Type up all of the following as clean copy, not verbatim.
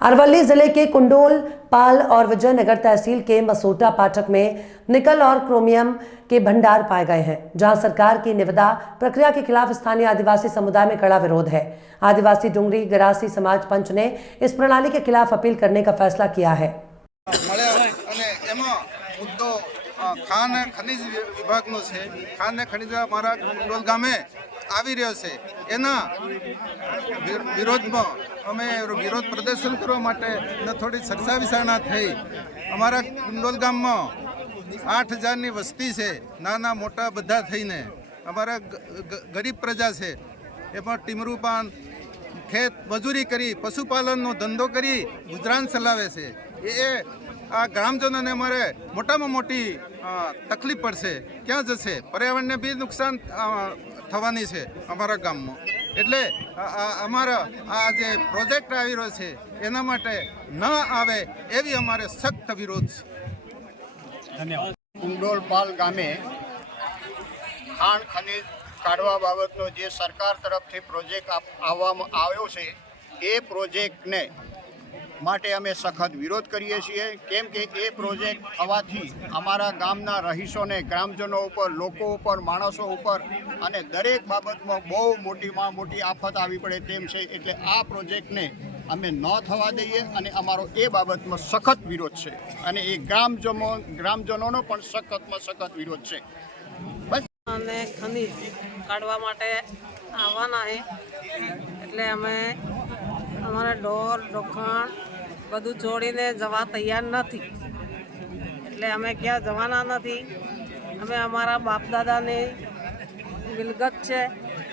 अरवली जिले के कुंडोल पाल और विजयनगर तहसील के मसोटा पाठक में निकल और क्रोमियम के भंडार पाए गए हैं, जहां सरकार की निविदा प्रक्रिया के खिलाफ स्थानीय आदिवासी समुदाय में कड़ा विरोध है। आदिवासी डुंगरी गरासी समाज पंच ने इस प्रणाली के खिलाफ अपील करने का फैसला किया है। खान खनिज विभागનો છે ખાન ખનિજ અમારા કુંડોલ ગામે આવી રહ્યો છે એના વિરોધમાં અમે વિરોધ પ્રદર્શન કરવા માટે થોડી ચર્ચા વિચારણા થઈ। અમારા કુંડોલ ગામમાં 8,000ની વસ્તી છે, નાના મોટા બધા થઈને અમારા ગરીબ પ્રજા છે। એમાં ટીમરૂ પાન ખેત મજૂરી કરી પશુપાલનનો ધંધો કરી ગુજરાન ચલાવે છે। એ આ ગ્રામજનોને અમારે મોટામાં મોટી તકલીફ પડશે, ક્યાં જશે, પર્યાવરણને બી નુકસાન થવાની છે અમારા ગામમાં। એટલે અમારા આ જે પ્રોજેક્ટ આવી રહ્યો છે એના માટે ન આવે એવી અમારે સખ્ત વિરોધ છે। ધન્યવાદ। કુંડોલ પાલ ગામે ખાણ ખનિજ કાઢવા બાબતનો જે સરકાર તરફથી પ્રોજેક્ટ આવવામાં આવ્યો છે એ પ્રોજેક્ટને માટે અમે સખત વિરોધ કરીએ છીએ, કેમ કે એ પ્રોજેક્ટ થવાથી અમારા ગામના રહીશોને, ગ્રામજનો ઉપર, લોકો ઉપર, માણસો ઉપર અને દરેક બાબતમાં બહુ મોટીમાં મોટી આફત આવી પડે તેમ છે। એટલે આ પ્રોજેક્ટને અમે ન થવા દઈએ અને અમારો એ બાબતમાં સખત વિરોધ છે અને એ ગ્રામજનોનો પણ સખતમાં સખત વિરોધ છે। બસ અને ખનિજ કાઢવા માટે આવવાના છે એટલે અમે અમારા ઢોર ઢોખાણ બધું છોડીને જવા તૈયાર નથી। એટલે અમે ક્યાં જવાના નથી। અમે અમારા બાપ દાદાની મિલકત છે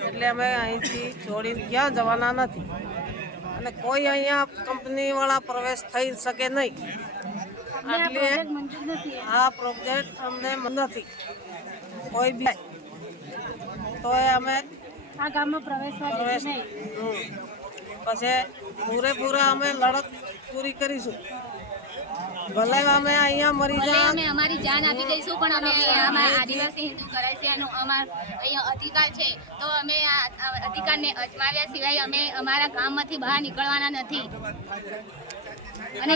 એટલે અમે અહીંથી છોડીને ક્યાં જવાના નથી અને કોઈ અહીંયા કંપનીવાળા પ્રવેશ થઈ શકે નહીં। એટલે આ પ્રોજેક્ટ અમને નથી કોઈ બી તો અમે આ ગામમાં પ્રવેશ પછી પૂરેપૂરા અમે લડત પૂરી કરીશું। ભલે અમે અહીંયા મરી જાય, અમે અમારી જાન આપી દઈશું, પણ અમે અમારા આદિવાસી હિન્દુ ગરાસિયાનો અમારો અહીંયા અધિકાર છે, તો અમે આ અધિકારને અજમાવ્યા સિવાય અમે અમારા ગામમાંથી બહાર નીકળવાના નથી। અને